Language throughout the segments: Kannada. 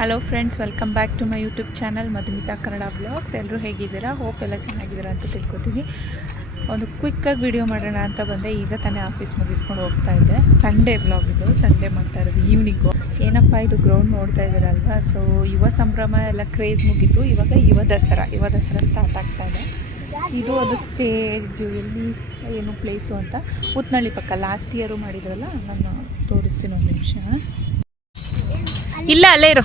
Hello friends, welcome back to my YouTube channel Madhumita Kannada blogs. ಎಲ್ಲರೂ ಹೇಗಿದ್ದೀರಾ? ಹೋಪ್ ಎಲ್ಲ ಚೆನ್ನಾಗಿದ್ದೀರಾ ಅಂತ ತಿಳ್ಕೊತೀನಿ. ಒಂದು ಕ್ವಿಕ್ಕಾಗಿ ವಿಡಿಯೋ ಮಾಡೋಣ ಅಂತ ಬಂದೆ. ಈಗ ತಾನೇ ಆಫೀಸ್ ಮುಗಿಸ್ಕೊಂಡು ಹೋಗ್ತಾ ಇದ್ದೆ. ಸಂಡೇ ಬ್ಲಾಗ್ ಇದು, ಸಂಡೇ ಮಾಡ್ತಾ ಇರೋದು ಈವ್ನಿಂಗು. ಏನಪ್ಪ ಇದು ಗ್ರೌಂಡ್ ನೋಡ್ತಾ ಇದ್ದೀರಲ್ವ? ಸೊ ಯುವ ಸಂಭ್ರಮ ಎಲ್ಲ ಕ್ರೇಜ್ ಮುಗೀತು. ಇವಾಗ ಯುವ ದಸರಾ ಸ್ಟಾರ್ಟ್ ಆಗ್ತಾ ಇದೆ. ಇದು ಒಂದು ಸ್ಟೇಜ್ ಎಲ್ಲಿ ಏನು ಪ್ಲೇಸು ಅಂತ ಉತ್ನಳ್ಳಿ ಪಕ್ಕ ಲಾಸ್ಟ್ ಇಯರು ಮಾಡಿದ್ರಲ್ಲ, ನಾನು ತೋರಿಸ್ತೀನಿ ಒಂದು ನಿಮಿಷ. ಇಲ್ಲ ಅಲ್ಲೇ ಇರೋ,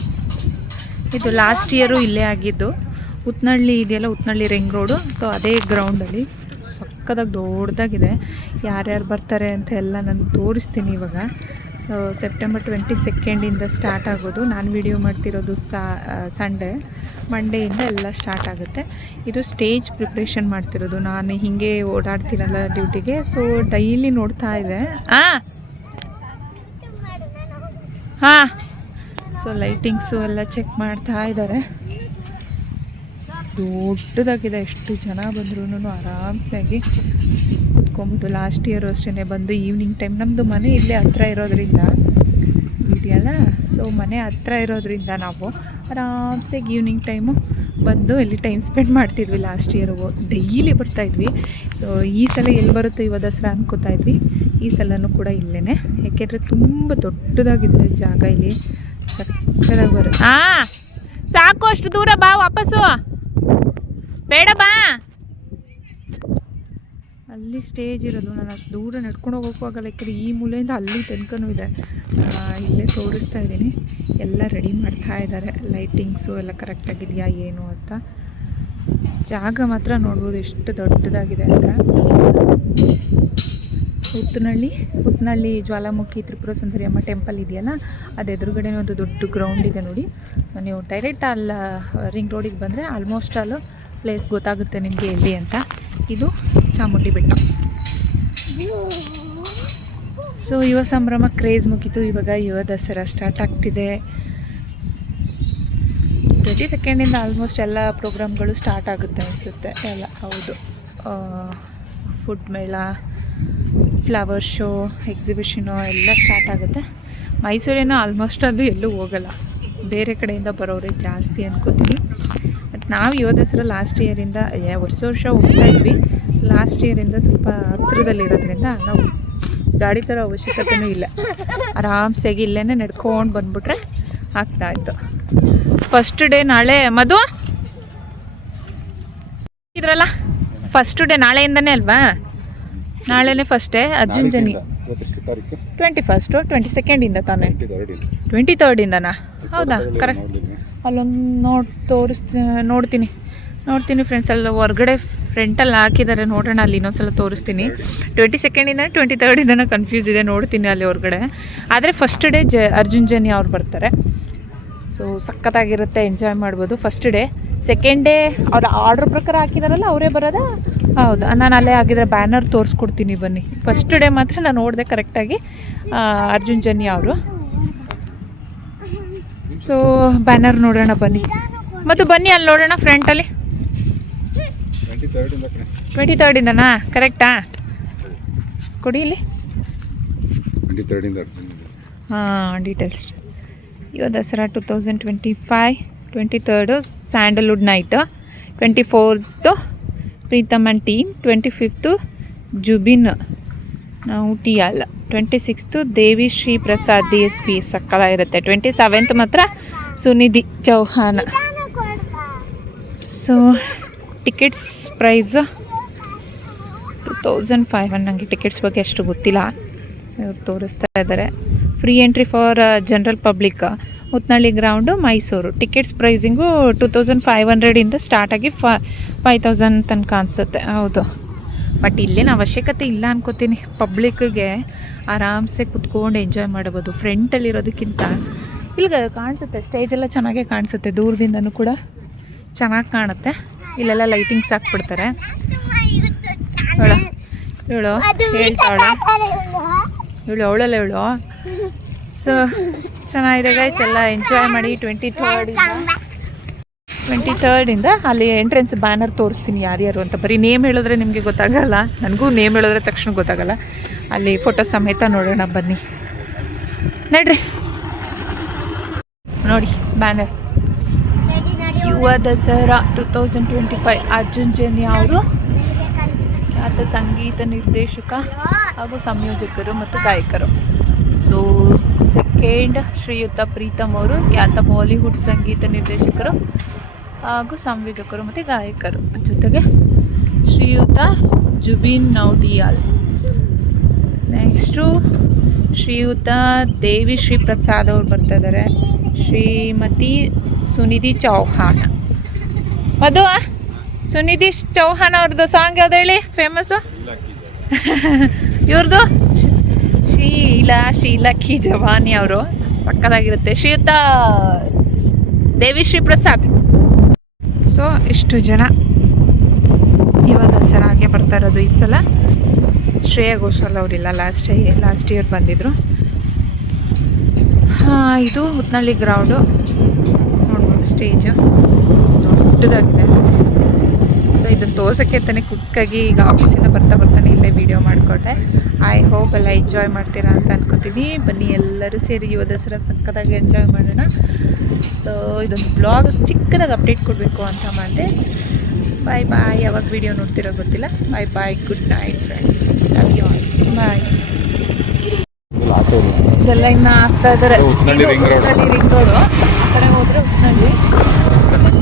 ಇದು ಲಾಸ್ಟ್ ಇಯರು ಇಲ್ಲೇ ಆಗಿದ್ದು. ಉತ್ನಳ್ಳಿ ಇದೆಯಲ್ಲ, ಉತ್ನಳ್ಳಿ ರಿಂಗ್ ರೋಡು. ಸೊ ಅದೇ ಗ್ರೌಂಡಲ್ಲಿ ಸಕ್ಕದಾಗಿ ದೊಡ್ಡದಾಗಿದೆ. ಯಾರ್ಯಾರು ಬರ್ತಾರೆ ಅಂತ ಎಲ್ಲ ನಾನು ತೋರಿಸ್ತೀನಿ ಇವಾಗ. ಸೊ ಸೆಪ್ಟೆಂಬರ್ 22 ಸ್ಟಾರ್ಟ್ ಆಗೋದು. ನಾನು ವಿಡಿಯೋ ಮಾಡ್ತಿರೋದು ಸಂಡೇ, ಮಂಡೆಯಿಂದ ಎಲ್ಲ ಸ್ಟಾರ್ಟ್ ಆಗುತ್ತೆ. ಇದು ಸ್ಟೇಜ್ ಪ್ರಿಪ್ರೇಷನ್ ಮಾಡ್ತಿರೋದು. ನಾನು ಹೀಗೆ ಓಡಾಡ್ತೀನಲ್ಲ ಡ್ಯೂಟಿಗೆ, ಸೊ ಡೈಲಿ ನೋಡ್ತಾ ಇದೆ. ಹಾಂ, ಸೊ ಲೈಟಿಂಗ್ಸು ಎಲ್ಲ ಚೆಕ್ ಮಾಡ್ತಾ ಇದ್ದಾರೆ. ದೊಡ್ಡದಾಗಿದೆ. ಎಷ್ಟು ಜನ ಬಂದ್ರೂ ಆರಾಮ್ಸಾಗಿ ಕುತ್ಕೊಬೋದು. ಲಾಸ್ಟ್ ಇಯರ್ ಅಷ್ಟೇ ಬಂದು ಈವ್ನಿಂಗ್ ಟೈಮ್, ನಮ್ಮದು ಮನೆ ಇಲ್ಲೇ ಹತ್ರ ಇರೋದ್ರಿಂದ ಇದೆಯಲ್ಲ, ಸೊ ಮನೆ ಹತ್ರ ಇರೋದ್ರಿಂದ ನಾವು ಆರಾಮ್ಸಾಗಿ ಈವ್ನಿಂಗ್ ಟೈಮು ಬಂದು ಇಲ್ಲಿ ಟೈಮ್ ಸ್ಪೆಂಡ್ ಮಾಡ್ತಿದ್ವಿ. ಲಾಸ್ಟ್ ಇಯರು ಡೈಲಿ ಬರ್ತಾಯಿದ್ವಿ. ಸೊ ಈ ಸಲ ಎಲ್ಲಿ ಬರುತ್ತೋ ಯುವ ದಸರಾ ಅನ್ಕೋತಾ ಇದ್ವಿ. ಈ ಸಲನೂ ಕೂಡ ಇಲ್ಲೇ, ಏಕೆಂದರೆ ತುಂಬ ದೊಡ್ಡದಾಗಿದೆ ಜಾಗ. ಇಲ್ಲಿ ಸಕ್ಕದಾಗಿ ಬರುತ್ತೆ. ಸಾಕು, ಅಷ್ಟು ದೂರ ಬಾ, ವಾಪಸ್ಸು ಬೇಡ ಬಾ. ಅಲ್ಲಿ ಸ್ಟೇಜ್ ಇರೋದು. ನಾನು ಅಷ್ಟು ದೂರ ನಡ್ಕೊಂಡು ಹೋಗೋಕ್ಕೂ ಆಗಲ್ಲ, ಯಾಕೆಂದರೆ ಈ ಮೂಲೆಯಿಂದ ಅಲ್ಲಿ ತನಕನೂ ಇದೆ. ಇಲ್ಲೇ ತೋರಿಸ್ತಾ ಇದ್ದೀನಿ. ಎಲ್ಲ ರೆಡಿ ಮಾಡ್ತಾ ಇದ್ದಾರೆ. ಲೈಟಿಂಗ್ಸು ಎಲ್ಲ ಕರೆಕ್ಟಾಗಿದೆಯಾ ಏನು ಅಂತ. ಜಾಗ ಮಾತ್ರ ನೋಡ್ಬೋದು ಎಷ್ಟು ದೊಡ್ಡದಾಗಿದೆ ಅಂತ. ಉತ್ನಳ್ಳಿ ಜ್ವಾಲಾಮುಖಿ ತ್ರಿಪುರ ಸುಂದರಿ ಅಮ್ಮ ಟೆಂಪಲ್ ಇದೆಯಲ್ಲ, ಅದು ಎದುರುಗಡೆ ಒಂದು ದೊಡ್ಡ ಗ್ರೌಂಡ್ ಇದೆ ನೋಡಿ. ನೀವು ಡೈರೆಕ್ಟ್ ಅಲ್ಲಿ ರಿಂಗ್ ರೋಡಿಗೆ ಬಂದರೆ ಆಲ್ಮೋಸ್ಟ್ ಅಲ್ಲೂ ಪ್ಲೇಸ್ ಗೊತ್ತಾಗುತ್ತೆ ನಿಮಗೆ ಎಲ್ಲಿ ಅಂತ. ಇದು ಚಾಮುಂಡಿ ಬೆಟ್ಟ. ಸೊ ಯುವ ಸಂಭ್ರಮ ಕ್ರೇಜ್ ಮುಗೀತು. ಇವಾಗ ಯುವ ದಸರಾ ಸ್ಟಾರ್ಟ್ ಆಗ್ತಿದೆ. 22 ಆಲ್ಮೋಸ್ಟ್ ಎಲ್ಲ ಪ್ರೋಗ್ರಾಮ್ಗಳು ಸ್ಟಾರ್ಟ್ ಆಗುತ್ತೆ ಅನಿಸುತ್ತೆ ಎಲ್ಲ. ಹೌದು, ಫುಡ್ ಮೇಳ, ಫ್ಲವರ್ ಶೋ, ಎಕ್ಸಿಬಿಷನು ಎಲ್ಲ ಸ್ಟಾರ್ಟ್ ಆಗುತ್ತೆ. ಮೈಸೂರೇನೋ ಆಲ್ಮೋಸ್ಟ್ ಅದು ಎಲ್ಲೂ ಹೋಗಲ್ಲ, ಬೇರೆ ಕಡೆಯಿಂದ ಬರೋರೇ ಜಾಸ್ತಿ ಅನ್ಕೋತೀನಿ. ಬಟ್ ನಾವು ಯುವ ದಸರಾ ಲಾಸ್ಟ್ ಇಯರಿಂದ ವರ್ಷ ಹೋಗ್ತಾ ಇದ್ವಿ. ಲಾಸ್ಟ್ ಇಯರಿಂದ ಸ್ವಲ್ಪ ಹತ್ತಿರದಲ್ಲಿರೋದ್ರಿಂದ ನಾವು ಗಾಡಿ ಥರ ಅವಶ್ಯಕತೆಯೂ ಇಲ್ಲ. ಆರಾಮ್ಸಾಗಿ ಇಲ್ಲೇ ನಡ್ಕೊಂಡು ಬಂದುಬಿಟ್ರೆ ಆಗ್ತಾಯಿತ್ತು. ಫಸ್ಟ್ ಡೇ ನಾಳೆ. ಮಧು ಇದ್ರಲ್ಲ, ಫಸ್ಟ್ ಡೇ ನಾಳೆಯಿಂದನೇ ಅಲ್ವಾ? ನಾಳೆನೇ ಫಸ್ಟ್ ಡೇ. ಅರ್ಜುನ್ ಜನಿ 21st 22 ತಾನೇ? 23 ಹೌದಾ? ಕರೆಕ್ಟ್. ಅಲ್ಲೊಂದು ನೋಡ್ತೀನಿ ಫ್ರೆಂಡ್ಸ್. ಅಲ್ಲಿ ಹೊರಗಡೆ ಫ್ರಂಟಲ್ಲಿ ಹಾಕಿದ್ದಾರೆ, ನೋಡೋಣ. ಅಲ್ಲಿ ಇನ್ನೊಂದ್ಸಲ ತೋರಿಸ್ತೀನಿ. 22 23 ಕನ್ಫ್ಯೂಸ್ ಇದೆ. ನೋಡ್ತೀನಿ ಅಲ್ಲಿ ಹೊರಗಡೆ. ಆದರೆ ಫಸ್ಟ್ ಡೇ ಅರ್ಜುನ್ ಜನಿ ಅವ್ರು ಬರ್ತಾರೆ. ಸೊ ಸಖತ್ತಾಗಿರುತ್ತೆ, ಎಂಜಾಯ್ ಮಾಡ್ಬೋದು ಫಸ್ಟ್ ಡೇ. ಸೆಕೆಂಡ್ ಡೇ ಅವ್ರು ಆರ್ಡ್ರ್ ಪ್ರಕಾರ ಹಾಕಿದಾರಲ್ಲ, ಅವರೇ ಬರೋದಾ? ಹೌದಾ? ನಾನು ಅಲ್ಲೇ ಆಗಿದ್ರೆ ಬ್ಯಾನರ್ ತೋರಿಸ್ಕೊಡ್ತೀನಿ ಬನ್ನಿ. ಫಸ್ಟ್ ಡೇ ಮಾತ್ರ ನಾನು ನೋಡಿದೆ ಕರೆಕ್ಟಾಗಿ, ಅರ್ಜುನ್ ಜನಿ ಅವರು. ಸೊ ಬ್ಯಾನರ್ ನೋಡೋಣ ಬನ್ನಿ. ಮತ್ತು ಬನ್ನಿ ಅಲ್ಲಿ ನೋಡೋಣ ಫ್ರಂಟಲ್ಲಿ. 23 ಕರೆಕ್ಟಾ? ಕೊಡಿ ಇಲ್ಲಿ. 23 ಹಾಂ, details. Yuva Dasara 2025 23 Sandalwood night, 24 Pritam and team, 25 Jubin Nautiyal, 26 Devi Sri Prasad DSP ಸಕ್ಕದಾಗಿರುತ್ತೆ. 27 ಮಾತ್ರ Sunidhi Chauhan. So tickets price 2500. ನನಗೆ ಟಿಕೆಟ್ಸ್ ಬಗ್ಗೆ ಅಷ್ಟು ಗೊತ್ತಿಲ್ಲ. ಇವ್ರು ತೋರಿಸ್ತಾ ಇದ್ದಾರೆ. Free entry for general public, Uthanahalli ground, Mysuru. Tickets pricing 2500 start ಆಗಿ 5000 ತನಕ ಅನಿಸುತ್ತೆ. ಹೌದು, ಬಟ್ ಇಲ್ಲೇನು ಅವಶ್ಯಕತೆ ಇಲ್ಲ ಅನ್ಕೋತೀನಿ. ಪಬ್ಲಿಕ್ಗೆ ಆರಾಮ್ಸೆ ಕುತ್ಕೊಂಡು ಎಂಜಾಯ್ ಮಾಡ್ಬೋದು. ಫ್ರಂಟಲ್ಲಿರೋದಕ್ಕಿಂತ ಇಲ್ಲಿ ಕಾಣಿಸುತ್ತೆ, ಸ್ಟೇಜೆಲ್ಲ ಚೆನ್ನಾಗೇ ಕಾಣಿಸುತ್ತೆ. ದೂರದಿಂದನೂ ಕೂಡ ಚೆನ್ನಾಗಿ ಕಾಣುತ್ತೆ. ಇಲ್ಲೆಲ್ಲ ಲೈಟಿಂಗ್ಸ್ ಹಾಕ್ಬಿಡ್ತಾರೆ. ಇವಳು ಹೇಳ್ತಾವಳೆ, ಅವಳಲ್ಲ ಇವಳು. ಸೊ ಚೆನ್ನಾಗಿದೆ ಗೈಸ್, ಎಲ್ಲ ಎಂಜಾಯ್ ಮಾಡಿ. 23 ಅಲ್ಲಿ ಎಂಟ್ರೆನ್ಸ್ ಬ್ಯಾನರ್ ತೋರಿಸ್ತೀನಿ ಯಾರ್ಯಾರು ಅಂತ. ಬರೀ ನೇಮ್ ಹೇಳಿದ್ರೆ ನಿಮಗೆ ಗೊತ್ತಾಗಲ್ಲ, ನನಗೂ ನೇಮ್ ಹೇಳಿದ್ರೆ ತಕ್ಷಣ ಗೊತ್ತಾಗಲ್ಲ. ಅಲ್ಲಿ ಫೋಟೋ ಸಮೇತ ನೋಡೋಣ ಬನ್ನಿ. ನಡ್ರಿ. ನೋಡಿ ಬ್ಯಾನರ್ ಯುವ ದಸರಾ 2025 ಅರ್ಜುನ್ ಜನ್ಯ ಅವರು ಖ್ಯಾತ ಸಂಗೀತ ನಿರ್ದೇಶಕ ಹಾಗೂ ಸಂಯೋಜಕರು ಮತ್ತು ಗಾಯಕರು. ಸೊ ಸೆಕೆಂಡ್ ಶ್ರೀಯುತ ಪ್ರೀತಮ್ ಅವರು ಖ್ಯಾತ ಬಾಲಿವುಡ್ ಸಂಗೀತ ನಿರ್ದೇಶಕರು ಹಾಗೂ ಸಂಯೋಜಕರು ಮತ್ತು ಗಾಯಕರು. ಜೊತೆಗೆ ಶ್ರೀಯುತ ಜುಬಿನ್ ನೌಟಿಯಾಲ್. ನೆಕ್ಸ್ಟು ಶ್ರೀಯುತ ದೇವಿ ಶ್ರೀ ಪ್ರಸಾದ್ ಅವರು ಬರ್ತಾ ಇದ್ದಾರೆ. ಶ್ರೀಮತಿ ಸುನಿಧಿ ಚೌಹಾನ್. ಮಧು, ಸುನಿಧಿ ಚೌಹಾನ್ ಅವ್ರದ್ದು ಸಾಂಗ್ ಯಾವ್ದು ಹೇಳಿ ಫೇಮಸ್ಸು? ಇವ್ರದ್ದು ಶೀಲಾ ಕಿ ಜವಾನಿ ಅವರು ಸಕ್ಕತ್ತಾಗಿರುತ್ತೆ. ಶ್ರೀಯುತ ದೇವಿ ಶ್ರೀ ಪ್ರಸಾದ್. ಸೊ ಇಷ್ಟು ಜನ ಯುವ ದಸರಾಗೆ ಬರ್ತಾ ಇರೋದು. ಈ ಸಲ ಶ್ರೇಯಾ ಘೋಷಾಲ್ ಅವರಿಲ್ಲ, ಲಾಸ್ಟ್ ಇಯರ್ ಬಂದಿದ್ರು. ಇದು ಉತ್ನಳ್ಳಿ ಗ್ರೌಂಡು ನೋಡ್ಬೋದು, ಸ್ಟೇಜು ದೊಡ್ಡದಾಗಿದೆ. ಸೊ ಇದನ್ನು ತೋರ್ಸೋಕ್ಕೆ ತಾನೇ ಕುಕ್ಕಾಗಿ ಈಗ ಆಫೀಸಿಂದ ಬರ್ತಾನೆ ಇಲ್ಲೇ ವಿಡಿಯೋ ಮಾಡಿಕೊಂಡೆ. ಐ ಹೋಪ್ ಎಲ್ಲ ಎಂಜಾಯ್ ಮಾಡ್ತೀರಾ ಅಂತ ಅನ್ಕೋತೀನಿ. ಬನ್ನಿ ಎಲ್ಲರೂ ಸೇರಿ ಯುವ ದಸರಾ ಸಕ್ಕತ್ತಾಗಿ ಎಂಜಾಯ್ ಮಾಡೋಣ. ಸೊ ಇದೊಂದು ಬ್ಲಾಗ್ ಚಿಕ್ಕದಾಗಿ ಅಪ್ಡೇಟ್ ಕೊಡಬೇಕು ಅಂತ ಮಾಡಿದೆ. Bye bye. ಯಾವಾಗ ವಿಡಿಯೋ ನೋಡ್ತಿರೋ ಗೊತ್ತಿಲ್ಲ. Bye bye, good night friends, love you all, bye. ಇದೆಲ್ಲ ಇನ್ನು ಆಗ್ತಾ ಇದ್ದಾರೆ. ಉತ್ನಳ್ಳಿ ರಿಂಗ್ ರೋಡು, ಆ ಕಡೆ ಹೋದರೆ ಉತ್ನಳ್ಳಿ.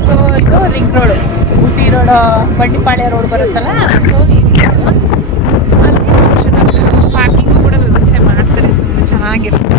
ಸೊ ಇದು ring road, Ooty road, Bandipalya road ಬರುತ್ತಲ್ಲ. ಸೊ ಈ ರೋಡು ಅಲ್ಲಿ ಪಾರ್ಕಿಂಗು ಕೂಡ ವ್ಯವಸ್ಥೆ ಮಾಡ್ತಾರೆ, ತುಂಬ ಚೆನ್ನಾಗಿರುತ್ತೆ.